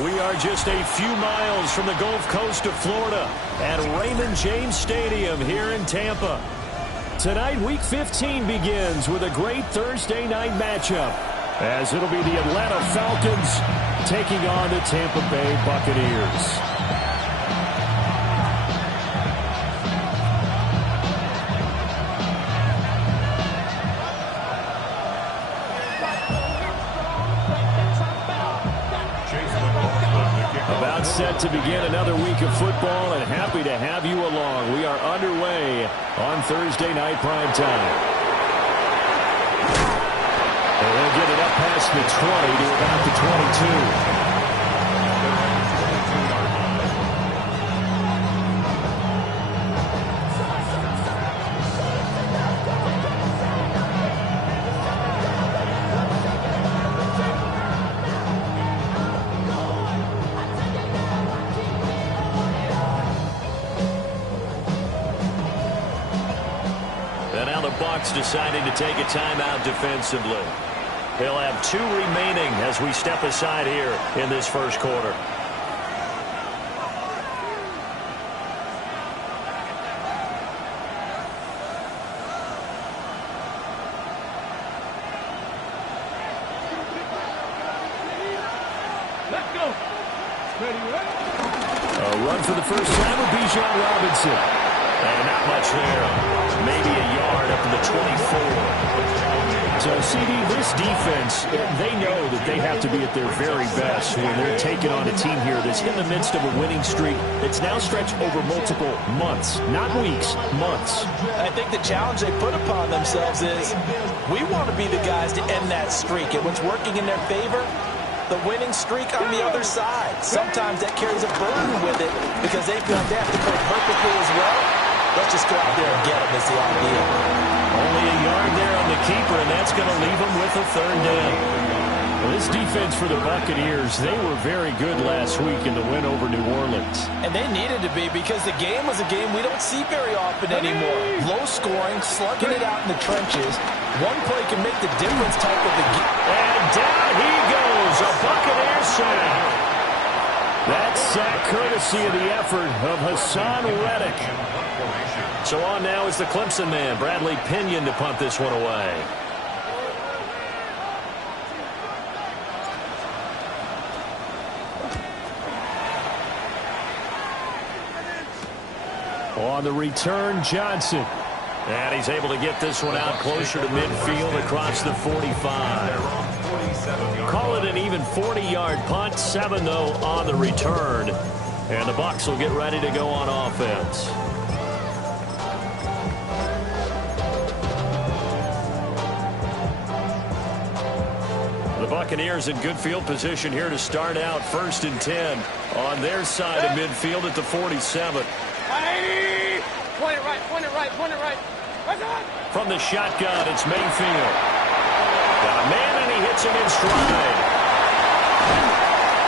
We are just a few miles from the Gulf Coast of Florida at Raymond James Stadium here in Tampa. Tonight, Week 15 begins with a great Thursday night matchup, as it'll be the Atlanta Falcons taking on the Tampa Bay Buccaneers. About set to begin another week of football, and happy to have you along. We are underway on Thursday night prime time. And they'll get it up past the 20 to about the 22. Deciding to take a timeout defensively. They'll have 2 remaining as we step aside here in this first quarter. Let's go. A run for the first time with Bijan Robinson. And not much there. Maybe a yard up to the 24. So, CD, this defense, they know that they have to be at their very best when they're taking on a team here that's in the midst of a winning streak that's now stretched over multiple months, not weeks, months. I think the challenge they put upon themselves is we want to be the guys to end that streak. And what's working in their favor? The winning streak on the other side. Sometimes that carries a burden with it because they feel like they have to play perfectly as well. Let's just go out there and get them is the idea. Only a yard there on the keeper, and that's going to leave them with a third down. Well, this defense for the Buccaneers, they were very good last week in the win over New Orleans. And they needed to be because the game was a game we don't see very often anymore. Low scoring, slugging it out in the trenches. One play can make the difference type of the game. And down he goes, a Buccaneer sack. That sack courtesy of the effort of Hassan Reddick. So on now is the Clemson man, Bradley Pinion, to punt this one away. On the return, Johnson. And he's able to get this one out closer to midfield across the 45. Call it an even 40-yard punt, 7 though on the return. And the Bucs will get ready to go on offense. The Buccaneers in good field position here to start out 1st and 10 on their side of midfield at the 47. 180! Point it right, point it right, point it right. From the shotgun, it's Mayfield. Got a man, and he hits him in stride.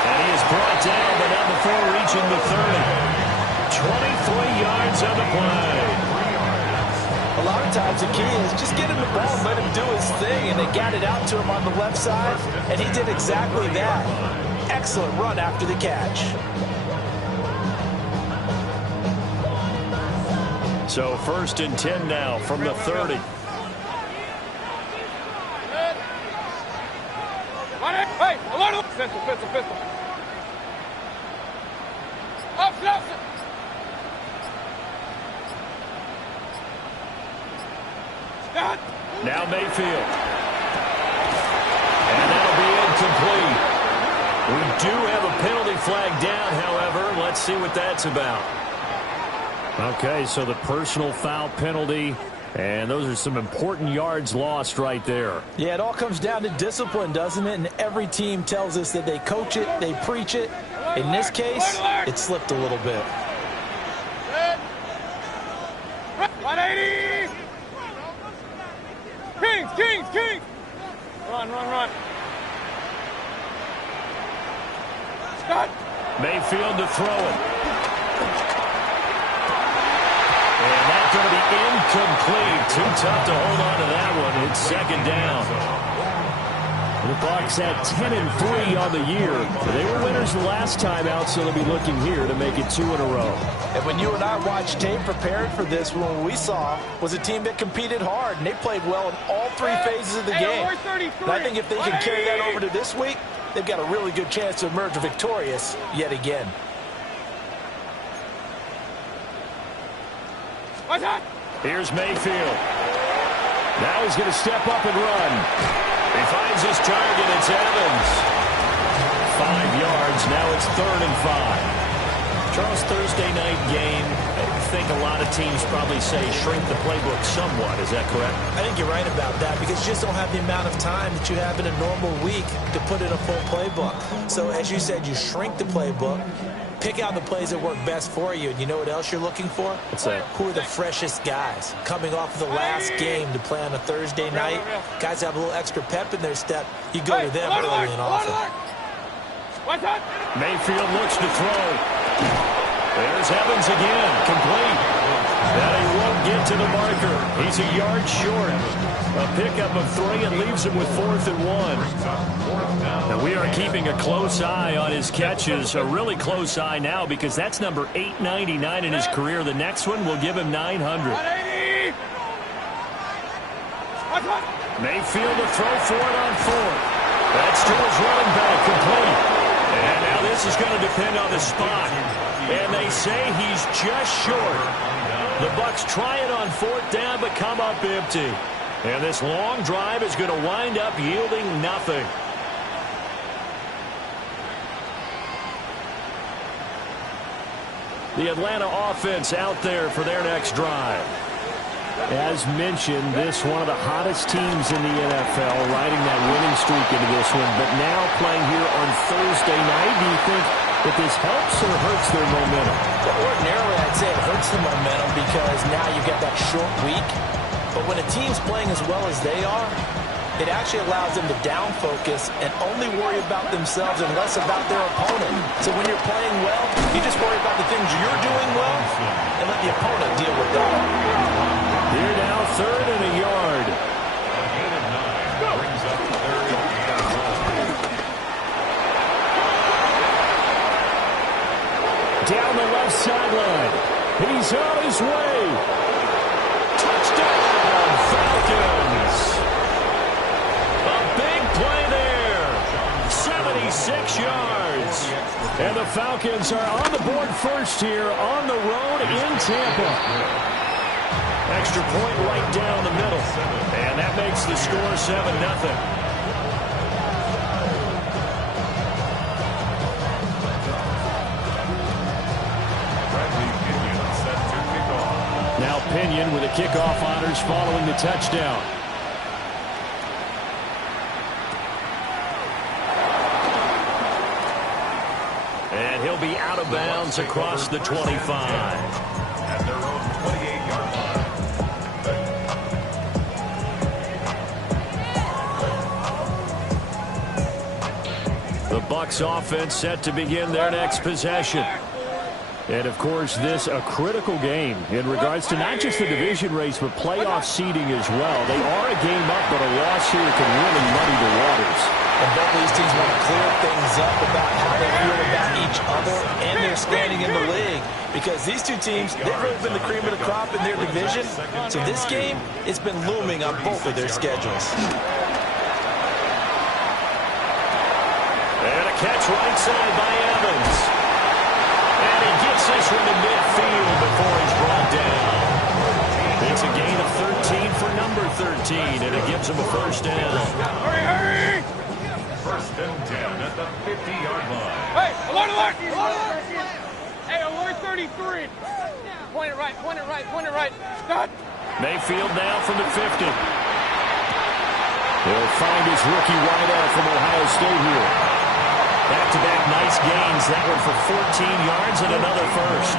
And he is brought down, but not before reaching the 30. 23 yards on the play. A lot of times the key is just get him the ball, let him do his thing, and they got it out to him on the left side, and he did exactly that. Excellent run after the catch. So 1st and 10 now from the 30. Hey, pistol, pistol, pistol. Up. Now Mayfield. And that'll be incomplete. We do have a penalty flag down, however. Let's see what that's about. Okay, so the personal foul penalty, and those are some important yards lost right there. Yeah, it all comes down to discipline, doesn't it? And every team tells us that they coach it, they preach it. In this case, it slipped a little bit. 180! Kings! Run. Scott! Mayfield to throw it. And that's going to be incomplete. Too tough to hold on to that one. It's 2nd down. The Bucs at 10-3 on the year. They were winners the last time out, so they'll be looking here to make it 2 in a row. And when you and I watched tape preparing for this, what we saw was a team that competed hard, and they played well in all 3 phases of the game. And I think if they can carry that over to this week, they've got a really good chance to emerge victorious yet again. Here's Mayfield. Now he's going to step up and run. He finds his target. It's Evans. 5 yards. Now it's 3rd and 5. Charles, Thursday night game, I think a lot of teams probably say shrink the playbook somewhat. Is that correct? I think you're right about that because you just don't have the amount of time that you have in a normal week to put in a full playbook. So as you said, you shrink the playbook, pick out the plays that work best for you. And you know what else you're looking for? What's that? Who are the freshest guys coming off of the last game to play on a Thursday night? Guys have a little extra pep in their step. You go to them early and often. Mayfield looks to throw. There's Evans again, complete. That he won't get to the marker. He's a yard short. A pickup of 3 and leaves him with 4th and 1. And we are keeping a close eye on his catches, a really close eye now because that's number 899 in his career. The next one will give him 900. Mayfield to throw for it on 4th. That's to his running back, complete. And now this is going to depend on the spot. And they say he's just short. The Bucs try it on 4th down, but come up empty. And this long drive is going to wind up yielding nothing. The Atlanta offense out there for their next drive. As mentioned, this one of the hottest teams in the NFL, riding that winning streak into this one. But now playing here on Thursday night, do you think that this helps or hurts their momentum? Well, ordinarily, I'd say it hurts the momentum because now you get that short week. But when a team's playing as well as they are, it actually allows them to down focus and only worry about themselves and less about their opponent. So when you're playing well, you just worry about the things you're doing well and let the opponent deal with that. Here now, 3rd and a yard. Down the left sideline. He's on his way. Touchdown, Falcons. A big play there. 76 yards. And the Falcons are on the board first here on the road in Tampa. Extra point right down the middle. And that makes the score 7-0. Now Pinion with the kickoff honors following the touchdown. And he'll be out of bounds across the 25. At their own 28-yard line. The Bucs offense set to begin their next possession. And, of course, this a critical game in regards to not just the division race, but playoff seeding as well. They are a game up, but a loss here can really muddy the waters. And both of these teams want to clear things up about how they feel about each other and their standing in the league. Because these two teams, they've really been the cream of the crop in their division. So this game, it's been looming on both of their schedules. And a catch right side by Evans. And he gets this one to midfield before he's brought down. It's a gain of 13 for number 13, and it gives him a first down. Hurry! First and 10 at the 50-yard line. Hey, alert, alert! Hey, alert 33. Point it right, point it right, point it right. Stop. Mayfield now from the 50. He'll find his rookie wideout from Ohio State here. Back-to-back nice gains. That one for 14 yards and another first.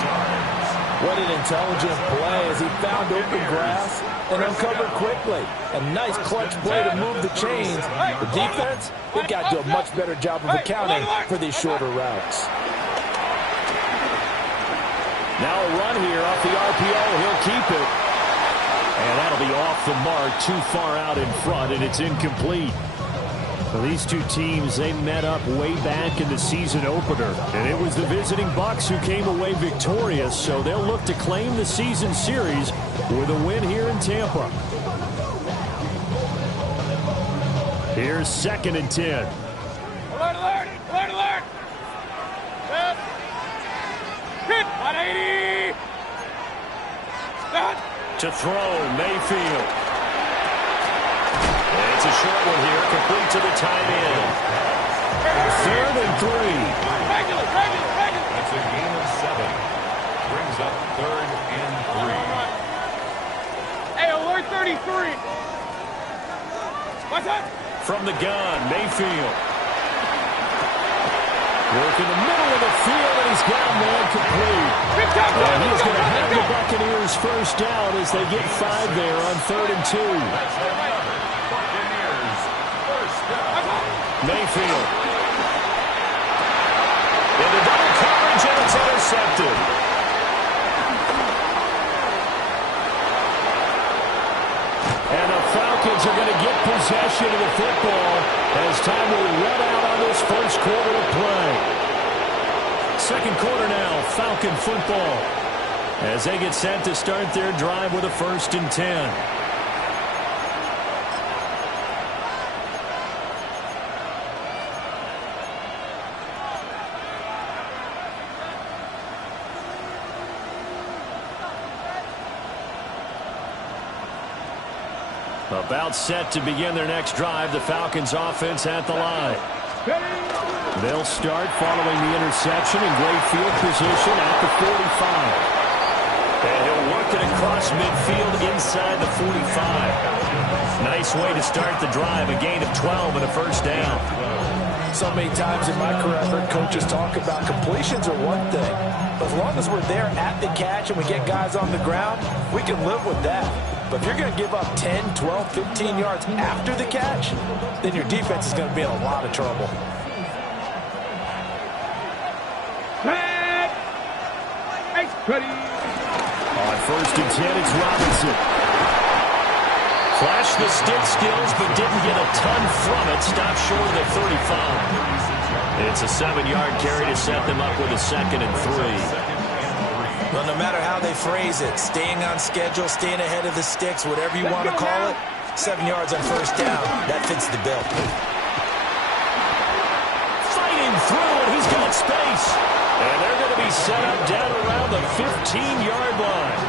What an intelligent play as he found open grass and uncovered quickly. A nice clutch play to move the chains. The defense, they've got to do a much better job of accounting for these shorter routes. Now a run here off the RPO. He'll keep it. And that'll be off the mark, too far out in front, and it's incomplete. Well, these two teams, they met up way back in the season opener, and it was the visiting Bucs who came away victorious, so they'll look to claim the season series with a win here in Tampa. Here's 2nd and 10. Alert, alert, alert, alert. Set. Hit, 180. Set. To throw, Mayfield. And it's a short one here, complete to the tight end. 3rd and 3. Regular. That's a gain of 7. Brings up 3rd and 3. Hey, alert 33. What's up? From the gun, Mayfield. Work in the middle of the field, and he's got a man complete. And he's going to have the Buccaneers first down as they get 5 there on 3rd and 2. Buccaneers first down. Mayfield. Into double coverage, and it's intercepted. And the Falcons are going to get possession of the football as time will run out on this first quarter of play. 2nd quarter now, Falcon football, as they get set to start their drive with a 1st and 10. About set to begin their next drive, the Falcons offense at the line. They'll start following the interception in great field position at the 45. And he'll work it across midfield inside the 45. Nice way to start the drive, a gain of 12 and a 1st down. So many times in my career, I've heard coaches talk about completions are one thing. But as long as we're there at the catch and we get guys on the ground, we can live with that. But if you're going to give up 10, 12, 15 yards after the catch, then your defense is going to be in a lot of trouble. Ready. On 1st and 10, it's Robinson. Flashed the stick skills, but didn't get a ton from it. Stopped short of the 35. It's a 7-yard carry to set them up with a 2nd and 3. Well, no matter how they phrase it, staying on schedule, staying ahead of the sticks, whatever you want to call it, 7 yards on 1st down, that fits the bill. Fighting through, and he's got space. And they're going to be set up down around the 15-yard line.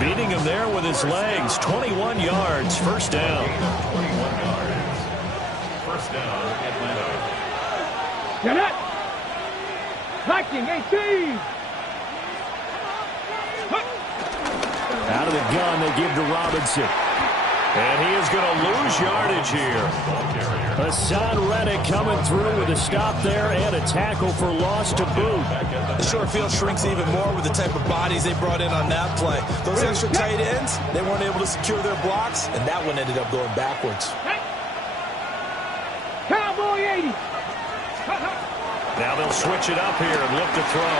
Beating him there with his legs. 21 yards, 1st down. 21 yards. 1st down, Atlanta. Get it. Liking 18. Out of the gun, they give to Robinson. And he is going to lose yardage here. Hassan Reddick coming through with a stop there and a tackle for loss to boot. The short field shrinks even more with the type of bodies they brought in on that play. Those extra tight ends, they weren't able to secure their blocks, and that one ended up going backwards. Cowboy 80. Now they'll switch it up here and look to throw.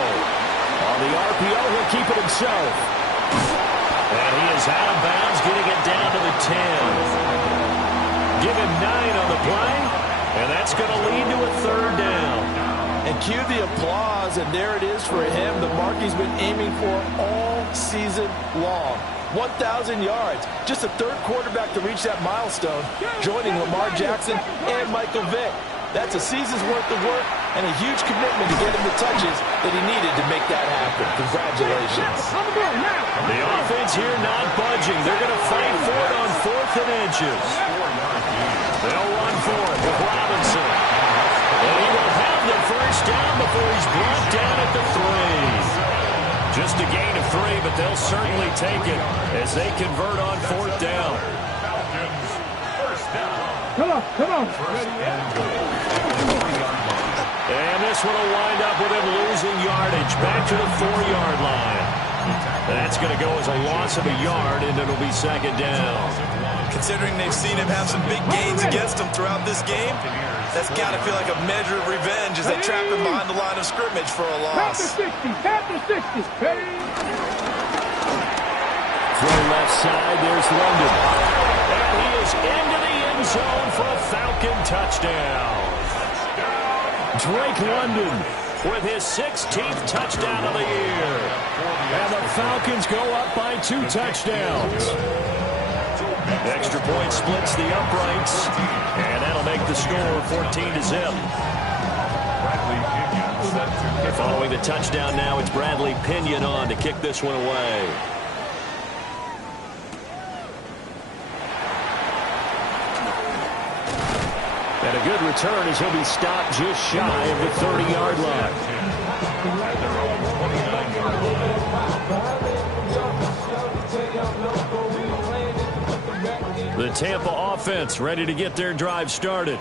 On the RPO, he'll keep it himself. And he is out of bounds, getting it down to the 10. Give him 9 on the play, and that's going to lead to a 3rd down. And cue the applause, and there it is for him, the mark he's been aiming for all season long. 1,000 yards. Just the 3rd quarterback to reach that milestone, joining Lamar Jackson and Michael Vick. That's a season's worth of work and a huge commitment to get him the touches that he needed to make that happen. Congratulations. The offense here not budging. They're going to fight for it on 4th and inches. They'll run for it with Robinson. And he will have the 1st down before he's brought down at the 3. Just a gain of 3, but they'll certainly take it as they convert on 4th down. Come on. And this one will wind up with him losing yardage back to the 4-yard line. That's going to go as a loss of a yard, and it'll be 2nd down. Considering they've seen him have some big gains against them throughout this game, that's got to feel like a measure of revenge as they trap him behind the line of scrimmage for a loss. Tap the 60. Throw left side, there's London. And he is into the end zone for a Falcon touchdown. touchdown. Drake London with his 16th touchdown of the year. And the Falcons go up by 2 touchdowns. Extra point splits the uprights, and that'll make the score 14-0. Following the touchdown now, it's Bradley Pinion on to kick this one away. And a good return as he'll be stopped just shy of the 30-yard line. The Tampa offense ready to get their drive started.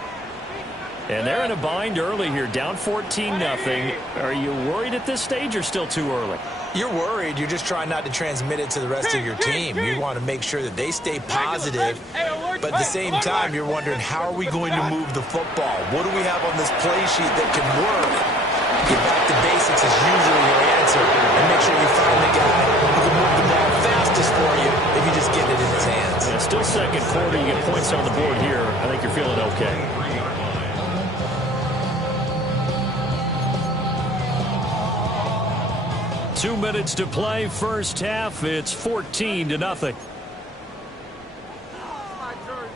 And they're in a bind early here, down 14-0. Are you worried at this stage or still too early? You're worried. You're just trying not to transmit it to the rest of your team. You want to make sure that they stay positive. But at the same time, you're wondering, how are we going to move the football? What do we have on this play sheet that can work? Get back to basics is usually your answer. And make sure you find the guy who can move the ball fastest for you if you just get it in his hands. Yeah, still second quarter. You get points on the board here. I think you're feeling okay. Two minutes to play, first half. It's 14-0. My turn.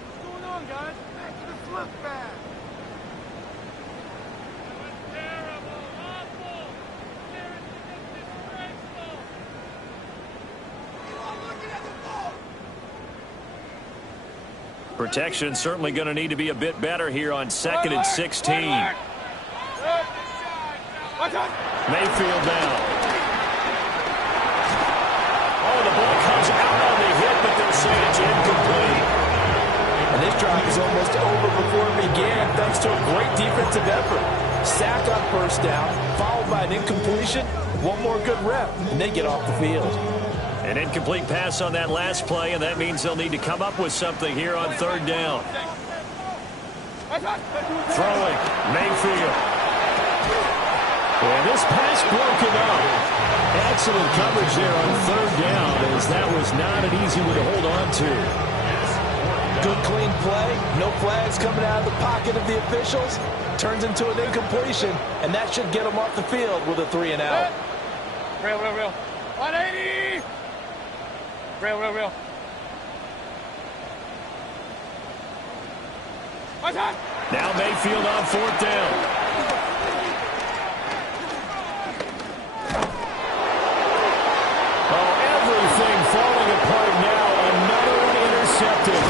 What's going on, guys? Back to the flip back. Terrible, awful. Disgraceful. I'm looking at the ball. Protection certainly going to need to be a bit better here on 2nd and 16. Mayfield now. Oh, the ball comes out on the hit, but they'll say it's incomplete. And this drive is almost over before it began, thanks to a great defensive effort. Sack on first down, followed by an incompletion, one more good rep, and they get off the field. An incomplete pass on that last play, and that means they'll need to come up with something here on 3rd down. Throwing, Mayfield. And this pass broken up. Excellent coverage there on 3rd down, as that was not an easy one to hold on to. Good clean play, no flags coming out of the pocket of the officials. Turns into an incompletion, and that should get them off the field with a 3 and out. Real. 180. Real. Now Mayfield on 4th down. Falling apart now, another one intercepted.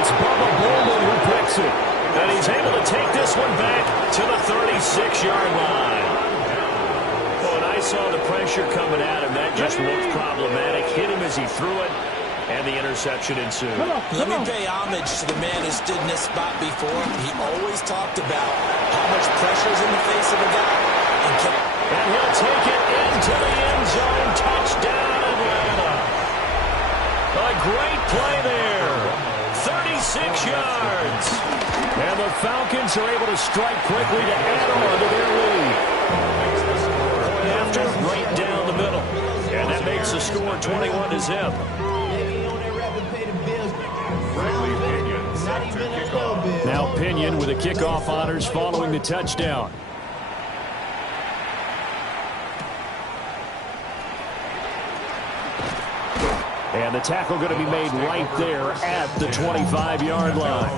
It's Bubba Bolden who picks it. And he's able to take this one back to the 36-yard line. Well, when I saw the pressure coming at him, that just looked problematic. Hit him as he threw it, and the interception ensued. Let me pay homage to the man who stood in this spot before. He always talked about how much pressure is in the face of a guy. And he'll take it into the end zone. Touchdown. A great play there. 36 yards. And the Falcons are able to strike quickly to add on to their lead. Point after, right down the middle. And that makes the score 21-0. Now Pinion with the kickoff honors following the touchdown. And the tackle going to be made right there at the 25-yard line.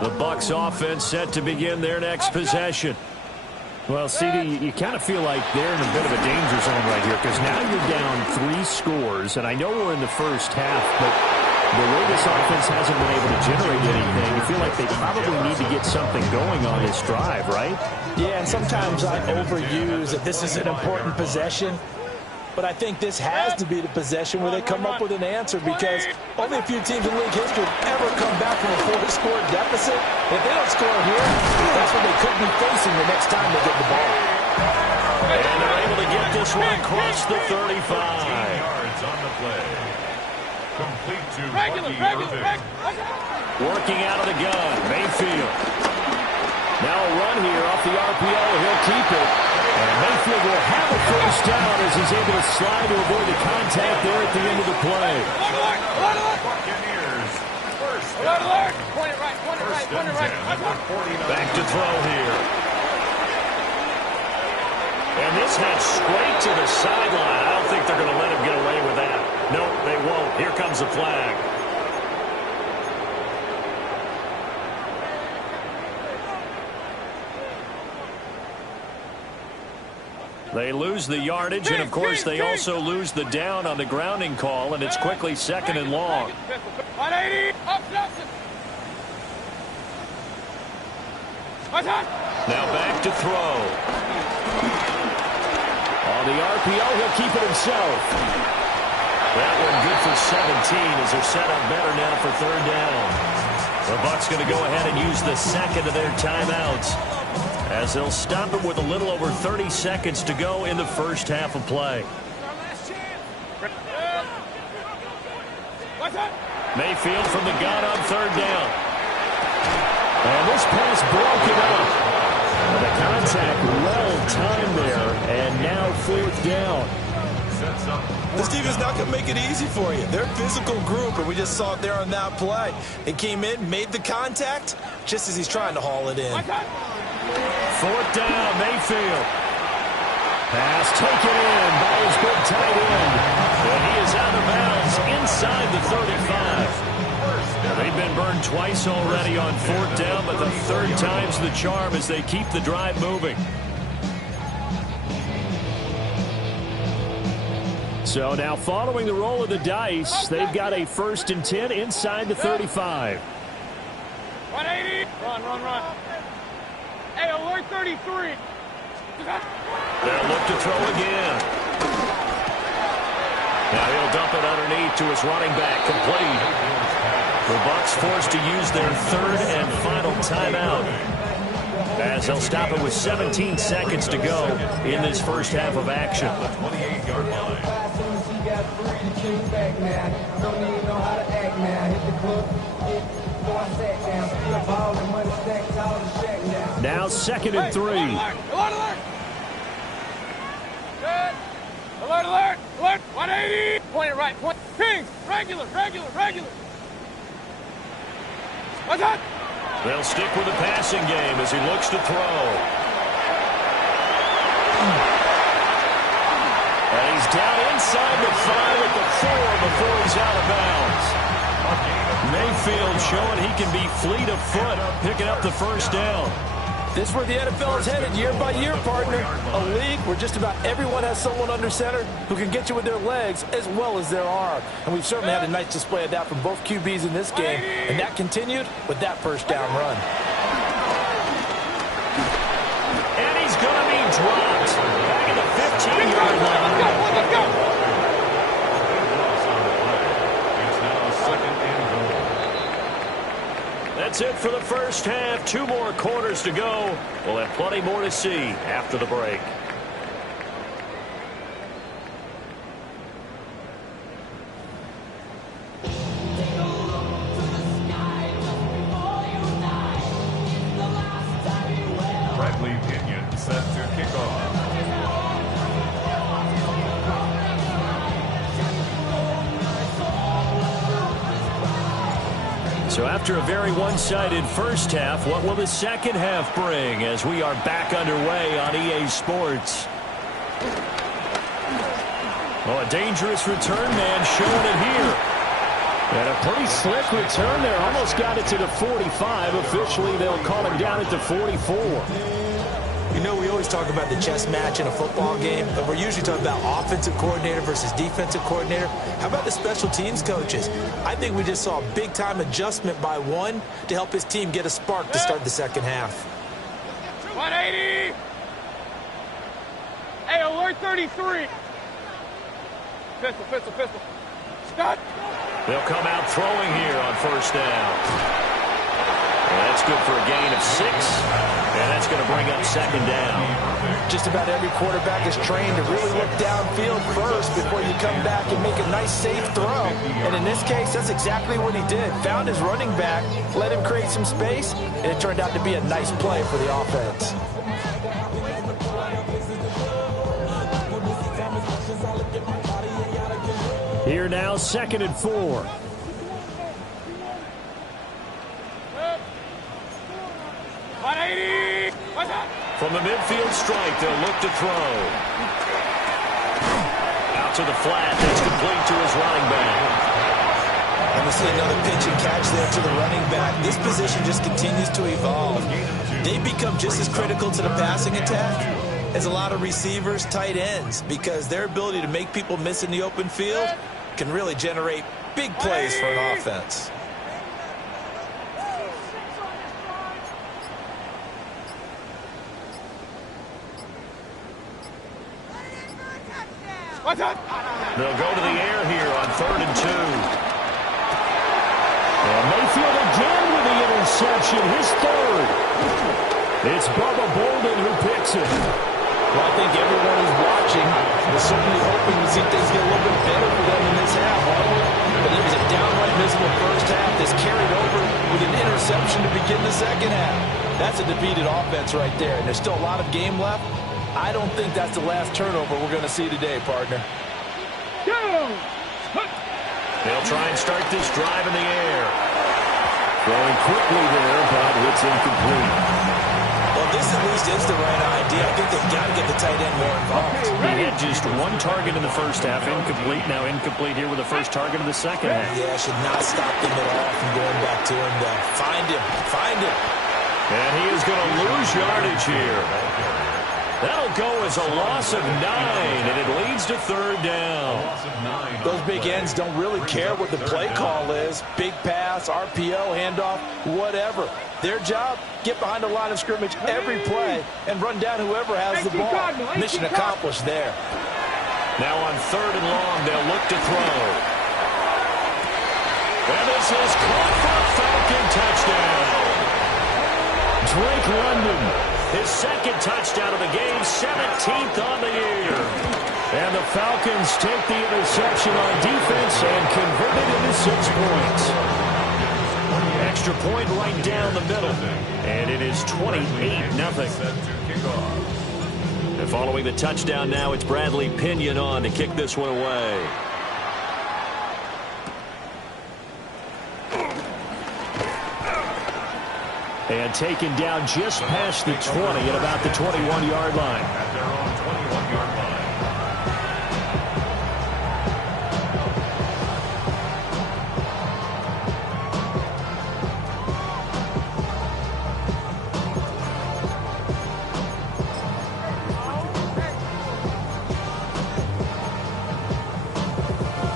The Bucs offense set to begin their next possession. Well, CD, you kind of feel like they're in a bit of a danger zone right here, because now you're down 3 scores, and I know we're in the first half, but the way this offense hasn't been able to generate anything, you feel like they probably need to get something going on this drive, right? Yeah, and sometimes I overuse that this is an important possession, but I think this has to be the possession where they come up with an answer, because only a few teams in league history have ever come back from a 4-score deficit. If they don't score here, that's what they could be facing the next time they get the ball. And they're able to get this one across the 35. Yards on the play. Complete to Regular. Working out of the gun, Mayfield. Now a run here off the RPO. He'll keep it. down as he's able to slide to avoid the contact there at the end of the play. Buccaneers. First Alert, down. alert. Point it right, point it right, point it right. Back to throw here. And this heads straight to the sideline. I don't think they're going to let him get away with that. No, they won't. Here comes the flag. They lose the yardage, and of course they also lose the down on the grounding call, and it's quickly 2nd and long. 180. Up, Johnson. Now back to throw. On the RPO, he'll keep it himself. That one good for 17 as they're set up better now for 3rd down. The Bucs going to go ahead and use the second of their timeouts, as they'll stop it with a little over 30 seconds to go in the first half of play. Mayfield from the gun on 3rd down. And this pass broken up. The contact well timed there, and now 4th down. This defense not going to make it easy for you. They're a physical group, and we just saw it there on that play. It came in, made the contact, just as he's trying to haul it in. 4th down, Mayfield. Pass taken in by his big tight end. And he is out of bounds inside the 35. They've been burned twice already on 4th down, but the 3rd time's the charm as they keep the drive moving. So now following the roll of the dice, they've got a 1st and 10 inside the 35. 180. Run. Hey, alert 33. They'll look to throw again. Now he'll dump it underneath to his running back, complete. The Bucs forced to use their 3rd and final timeout, as they'll stop it with 17 seconds to go in this first half of action. 28-yard line. Now 2nd and 3. Alert. Good. Alert. 180. Point it right. Point. Ping. Regular. What's that? They'll stick with the passing game as he looks to throw. And he's down inside the 5 at the 4 before he's out of bounds. Mayfield showing he can be fleet of foot, picking up the 1st down. This is where the NFL is headed year by year, partner. A league where just about everyone has someone under center who can get you with their legs as well as their arm. And we've certainly had a nice display of that from both QBs in this game. And that continued with that 1st down run. And he's going to be dropped. Back at the 15-yard line. Let's go. It's now 2nd and goal. That's it for the first half. 2 more quarters to go. We'll have plenty more to see after the break. Bradley Pinion set to kick off. So after a very one-sided first half, what will the second half bring as we are back underway on EA Sports? Oh, a dangerous return man showing it here. And a pretty slick return there. Almost got it to the 45. Officially, they'll call him down at the 44. You know, we always talk about the chess match in a football game, but we're usually talking about offensive coordinator versus defensive coordinator. How about the special teams coaches? I think we just saw a big-time adjustment by one to help his team get a spark to start the second half. 180. Hey, alert 33. Pistol. Stop. They'll come out throwing here on 1st down. And that's good for a gain of 6. And that's going to bring up 2nd down. Just about every quarterback is trained to really look downfield first before you come back and make a nice, safe throw. And in this case, that's exactly what he did. Found his running back, let him create some space, and it turned out to be a nice play for the offense. Here now, 2nd and 4. From the midfield strike, they'll look to throw. Out to the flat. That's complete to his running back. And we see another pitch and catch there to the running back. This position just continues to evolve. They become just as critical to the passing attack as a lot of receivers, tight ends, because their ability to make people miss in the open field can really generate big plays for an offense. They'll go to the air here on 3rd and 2. And Mayfield again with the interception, his 3rd. It's Bubba Bolden who picks it. Well, I think everyone who's watching is certainly hoping to see things get a little bit better for them in this half. But it was a downright miserable first half that's carried over with an interception to begin the second half. That's a defeated offense right there, and there's still a lot of game left. I don't think that's the last turnover we're going to see today, partner. They'll try and start this drive in the air. Throwing quickly there, but it's incomplete. Well, this at least is the right idea. I think they've got to get the tight end more involved. He had just 1 target in the first half, incomplete. Now incomplete here with the first target of the second half. Yeah, should not stop them at all from going back to him. Find him. Find him. And he is going to lose yardage here. That'll go as a loss of 9, and it leads to 3rd down. Those big ends don't really care what the play call is. Big pass, RPO, handoff, whatever. Their job, get behind the line of scrimmage every play and run down whoever has the ball. Mission accomplished there. Now on 3rd and long, they'll look to throw. And this is caught for a Falcon touchdown. Drake London. His 2nd touchdown of the game, 17th on the year. And the Falcons take the interception on defense and convert it into 6 points. Extra point right down the middle. And it is 28-0. And following the touchdown now, it's Bradley Pinion on to kick this one away. And taken down just past the 20 at about the 21-yard line. At their own 21-yard line.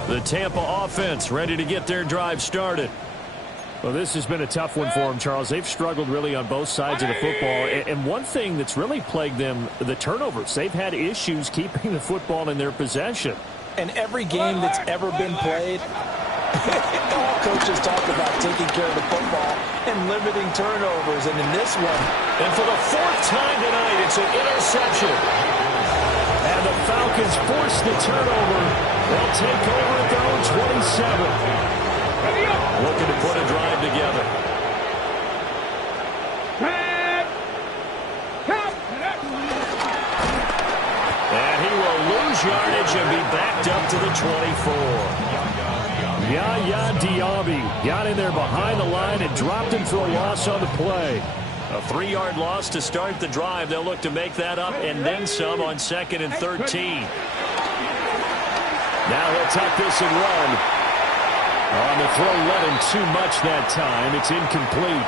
The Tampa offense ready to get their drive started. Well, this has been a tough one for them, Charles. They've struggled really on both sides of the football. And one thing that's really plagued them, the turnovers. They've had issues keeping the football in their possession. And every game that's ever been played, all coaches talk about taking care of the football and limiting turnovers. And in this one, and for the 4th time tonight, it's an interception. And the Falcons force the turnover. They'll take over at their own 27. Looking to put a drive together. And he will lose yardage and be backed up to the 24. Yaya Diaby got in there behind the line and dropped him for a loss on the play. A 3-yard loss to start the drive. They'll look to make that up and then some on 2nd and 13. Now he'll tuck this and run. On the throw, let him too much that time. It's incomplete.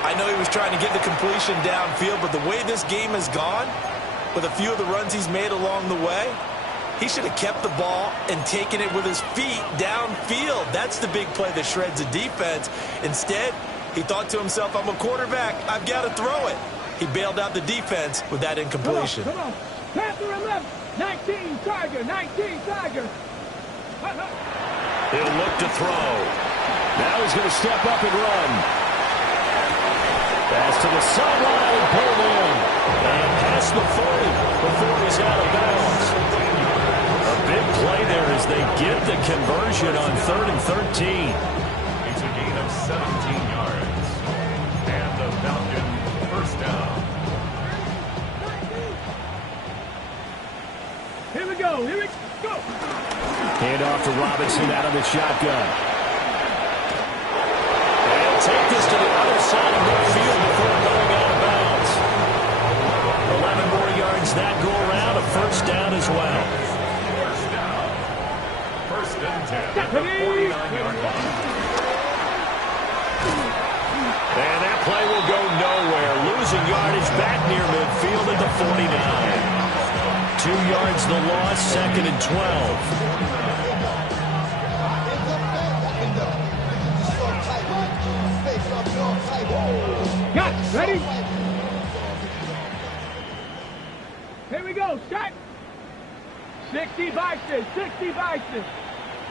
I know he was trying to get the completion downfield, but the way this game has gone, with a few of the runs he's made along the way, he should have kept the ball and taken it with his feet downfield. That's the big play that shreds the defense. Instead, he thought to himself, I'm a quarterback. I've got to throw it. He bailed out the defense with that incompletion. Come on. Pass to 11. 19, Tiger. 19, Tiger. He'll look to throw. Now he's going to step up and run. Pass to the sideline, pulled in. And past the 40 before he's out of bounds. A big play there as they get the conversion on 3rd and 13. It's a gain of 17 yards. And the Falcon first down. Here we go. Here we go. to Robinson out of the shotgun. And he'll take this to the other side of midfield before going out of bounds. 11 more yards that go around, a first down as well. First and 10 at the 49-yard line. And that play will go nowhere. Losing yardage back near midfield at the 49. 2 yards the loss, second and 12. Got it. Ready? Here we go. Shot. 60 Bison. 60 Bison.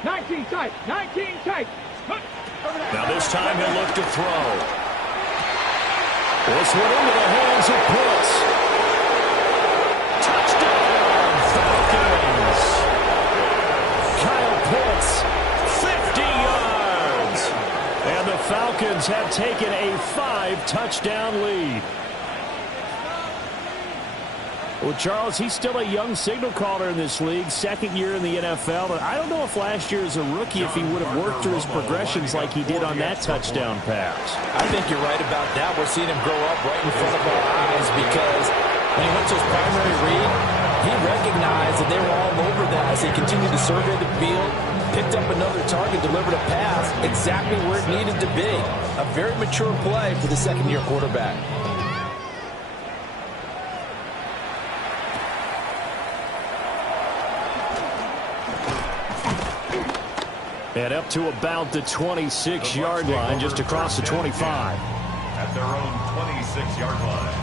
19 tight. 19 tight. Now this time he'll look to throw. This one into the hands of Pitts. Touchdown, Falcons. Kyle Pitts, 50 yards. And the Falcons have taken a 5-touchdown lead. Well, Charles, he's still a young signal caller in this league, second year in the NFL. And I don't know if last year as a rookie, if he would have worked through his progressions like he did on that touchdown pass. I think you're right about that. We're seeing him grow up right in front of our eyes because when he went to his primary read, he recognized that they were all over that as he continued to survey the field, picked up another target, delivered a pass exactly where it needed to be. A very mature play for the second-year quarterback. And up to about the 26-yard line, just across the 25. At their own 26-yard line.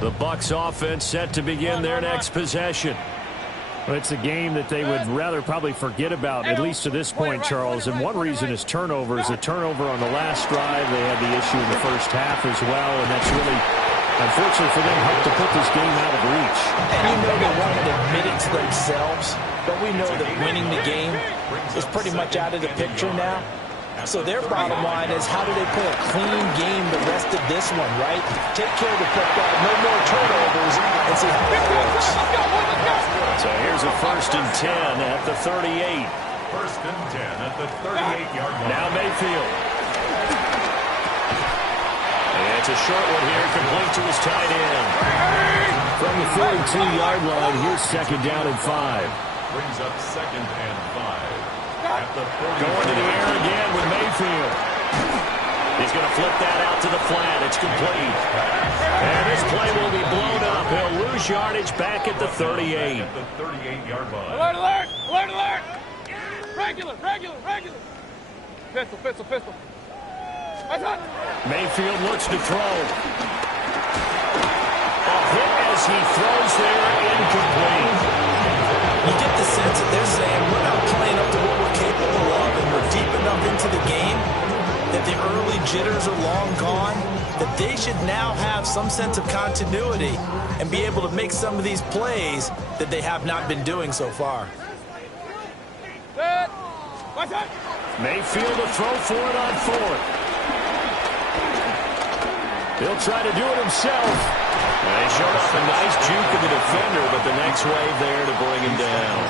The Bucs offense set to begin their next possession. Well, it's a game that they would rather probably forget about, at least to this point, Charles. And one reason is turnovers. A turnover on the last drive. They had the issue in the first half as well, and that's really, unfortunately for them, helped to put this game out of reach. And you know they won't admit it to themselves, but we know that winning the game is pretty much out of the picture now. So their bottom line is, how do they play a clean game the rest of this one, right? Take care of the football, no more turnovers, and see how that works. So here's a first and 10 at the 38. First and 10 at the 38-yard line. Now Mayfield. And it's a short one here, complete to his tight end. From the 32-yard line, here's second down and 5. Brings up second and 5. At the 30. Going to the air again with Mayfield. He's going to flip that out to the flat. It's complete. And this play will be blown up. He'll lose yardage back at the 38. At the 38-yard line. Alert, alert, alert, alert. Regular, regular, regular. Pistol, pistol, pistol. Mayfield looks to throw. A hit as he throws there, incomplete. You get the sense that they're saying we're not playing up to what we're capable of, and we're deep enough into the game that the early jitters are long gone, that they should now have some sense of continuity and be able to make some of these plays that they have not been doing so far. Mayfield to throw for it on fourth. He'll try to do it himself. And he showed off a nice juke of the defender, but the next wave there to bring him down.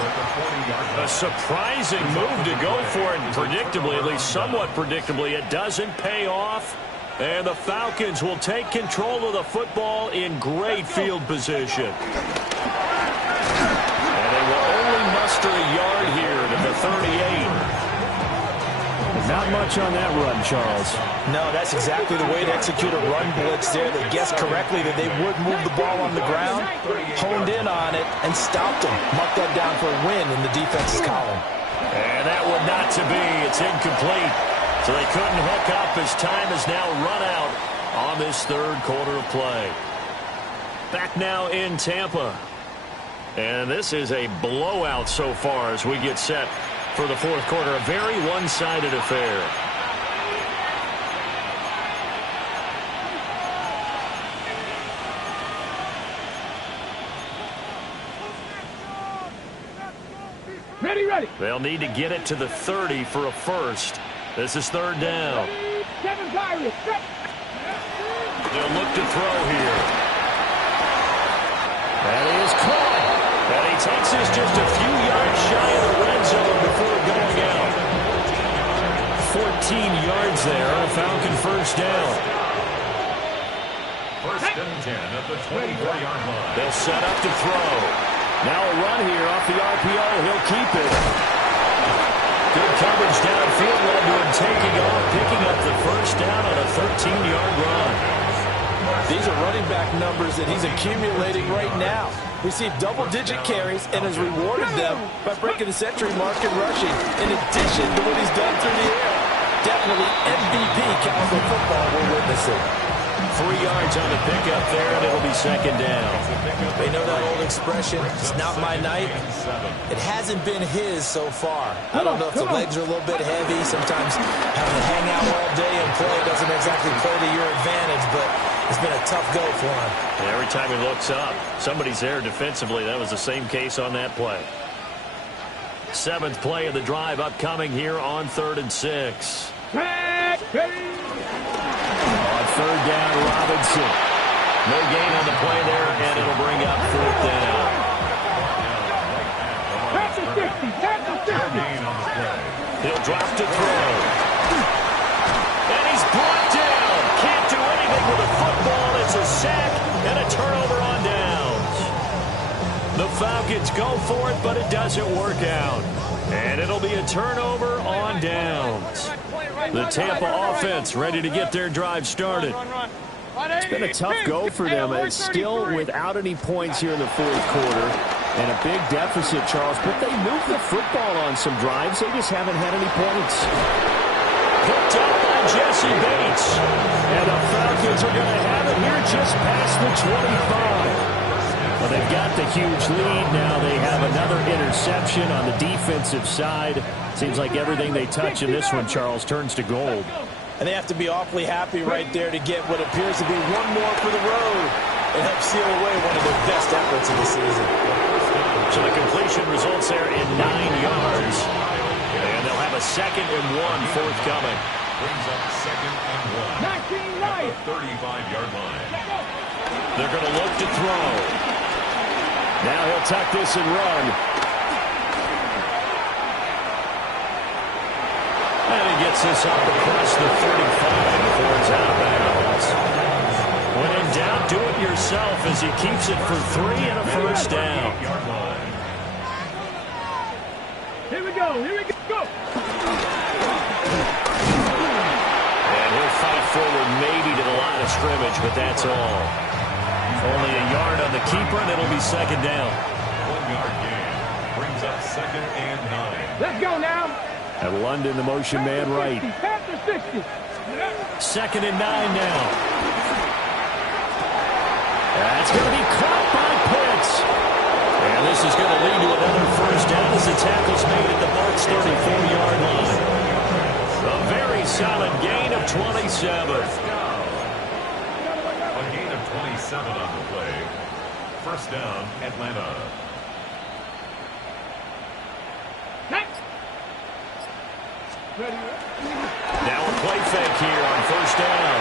A surprising move to go for it, and predictably, at least somewhat predictably, it doesn't pay off. And the Falcons will take control of the football in great field position. And they will only muster a yard here to the 38. Not much on that run, Charles. No, that's exactly the way to execute a run blitz there. They guessed correctly that they would move the ball on the ground, honed in on it, and stopped them. Marked that down for a win in the defense's column. And that one not to be. It's incomplete. So they couldn't hook up as time has now run out on this third quarter of play. Back now in Tampa. And this is a blowout so far as we get set for the fourth quarter. A very one-sided affair. Ready, ready. They'll need to get it to the 30 for a first. This is third down. Kevin Pirates. They'll look to throw here. That is caught. And he takes this just a few yards shy of the red zone before going out. 14 yards there on a Falcon first down. First and 10 at the 24-yard line. They'll set up to throw. Now a run here off the RPO. He'll keep it. Good coverage downfield led to him taking off, picking up the first down on a 13-yard run. These are running back numbers that he's accumulating right now. Received double-digit carries and has rewarded them by breaking the century mark in rushing, in addition to what he's done through the air. Definitely MVP caliber football we're witnessing. 3 yards on the pickup there, and it'll be second down. They know that old expression, it's not my night. It hasn't been his so far. I don't know if the legs are a little bit heavy. Sometimes having to hang out all day and play doesn't exactly play to your advantage, but it's been a tough go for him. And every time he looks up, somebody's there defensively. That was the same case on that play. 7th play of the drive upcoming here on 3rd and 6. On 3rd down, Robinson. No gain on the play there, and it'll bring up 4th down. He'll drop to throw. And he's brought down. Can't do anything with a football. It's a sack and a turnover on downs. The Falcons go for it, but it doesn't work out. And it'll be a turnover on downs. The Tampa offense ready to get their drive started. It's been a tough go for them. It's still without any points here in the 4th quarter. And a big deficit, Charles. But they moved the football on some drives. They just haven't had any points. Picked up by Jesse Bates. And the Falcons are going to have it here just past the 25. Well, they've got the huge lead. Now they have another interception on the defensive side. Seems like everything they touch in this one, Charles, turns to gold. And they have to be awfully happy right there to get what appears to be one more for the road and help seal away one of their best efforts of the season. So the completion results there in 9 yards. And they'll have a 2nd and 1 forthcoming. Brings up 2nd and 1 at the 35-yard line. They're going to look to throw. Now he'll tuck this and run. And he gets this up across the 35 before it's out of bounds. When in doubt, do it yourself as he keeps it for 3 and a first down. Here we go. Go. And he'll fight forward maybe to the line of scrimmage, but that's all. Only a yard on the keeper, and it'll be second down. 1-yard gain brings up 2nd and 9. Let's go now. And London, the motion man right. 2nd and 9 now. That's going to be caught by Pitts. And this is going to lead to another first down as the tackle's made at the Bucs' 34-yard line. A very solid gain of 27. A gain of 27 on the play. First down, Atlanta. Now a play fake here on first down.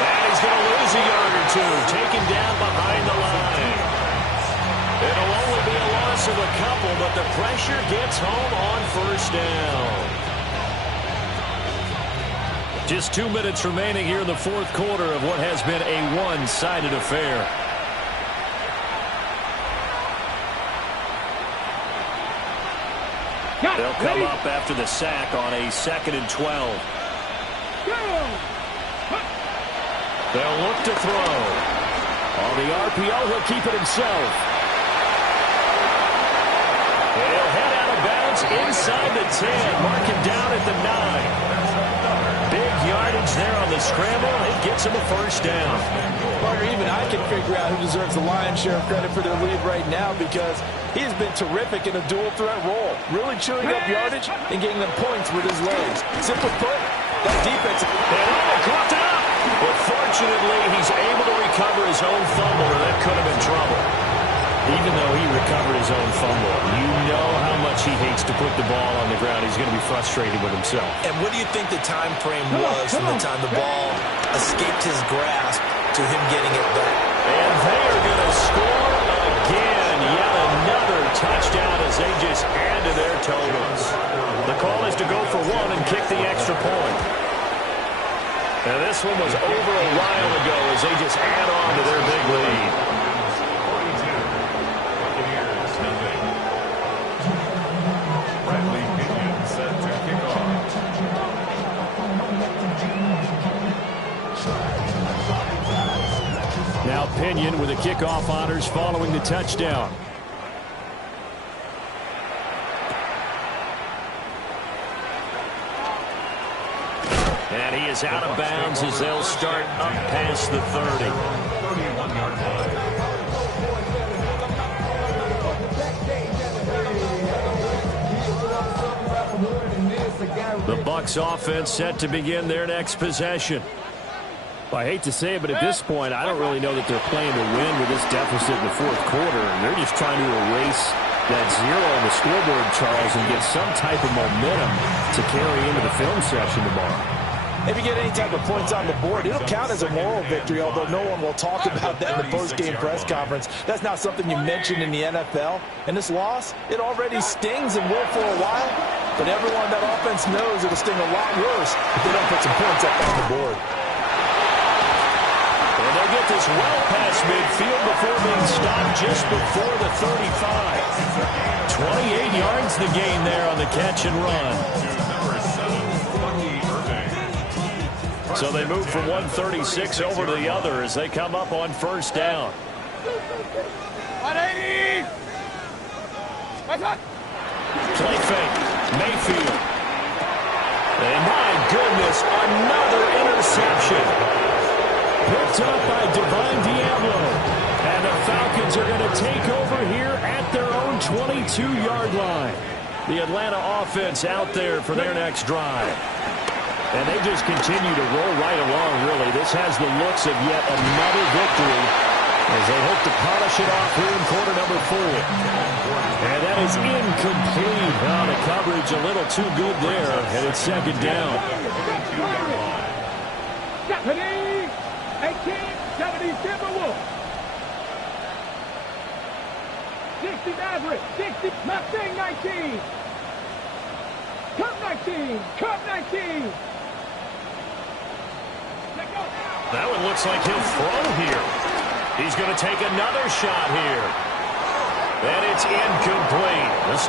And he's going to lose a yard or two, taken down behind the line. It'll only be a loss of a couple, but the pressure gets home on first down. Just 2 minutes remaining here in the 4th quarter of what has been a one-sided affair. They'll come up after the sack on a 2nd and 12. They'll look to throw. On the RPO, he'll keep it himself. He'll head out of bounds inside the 10, marking down at the 9. Big yardage there on the scramble. It gets him a first down. Or even I can figure out who deserves the lion's share of credit for their lead right now, because he has been terrific in a dual threat role, really chewing up yardage and getting them points with his legs. Simply put, that defense. And dropped it up. But fortunately, he's able to recover his own fumble, or that could have been trouble. Even though he recovered his own fumble, you know how much he hates to put the ball on the ground. He's going to be frustrated with himself. And what do you think the time frame was from the time the ball escaped his grasp to him getting it back? And they are going to score again. Yet another touchdown as they just add to their totals. The call is to go for one and kick the extra point. And this one was over a while ago as they just add on to their big lead. 42, Bradley Pinion set to kick off. Now Pinion with the kickoff honors following the touchdown. And he is out of bounds as they'll start up past the 30. 31-yard line. The Bucs offense set to begin their next possession. Well, I hate to say it, but at this point, I don't really know that they're playing to win with this deficit in the fourth quarter. And they're just trying to erase that zero on the scoreboard, Charles, and get some type of momentum to carry into the film session tomorrow. If you get any type of points on the board, it'll count as a moral victory, although no one will talk about that in the post-game press conference. That's not something you mentioned in the NFL. And this loss, it already stings and will for a while, but everyone on that offense knows it'll sting a lot worse if they don't put some points up on the board. And they'll get this well past midfield before being stopped just before the 35. 28 yards the gain there on the catch and run. So they move from 136 over to the other as they come up on first down. 180! Play fake. Mayfield. And my goodness, another interception. Picked up by Divine Diablo. And the Falcons are going to take over here at their own 22-yard line. The Atlanta offense out there for their next drive. And they just continue to roll right along, really. This has the looks of yet another victory as they hope to polish it off here in quarter number 4. And that is incomplete. Oh, the coverage a little too good there, and it's second down. 70, 18, 70 Timberwolves. 60 Maverick, 60 Mustang 19. Cup 19, Cup 19. That one looks like he'll throw here. He's going to take another shot here. And it's incomplete.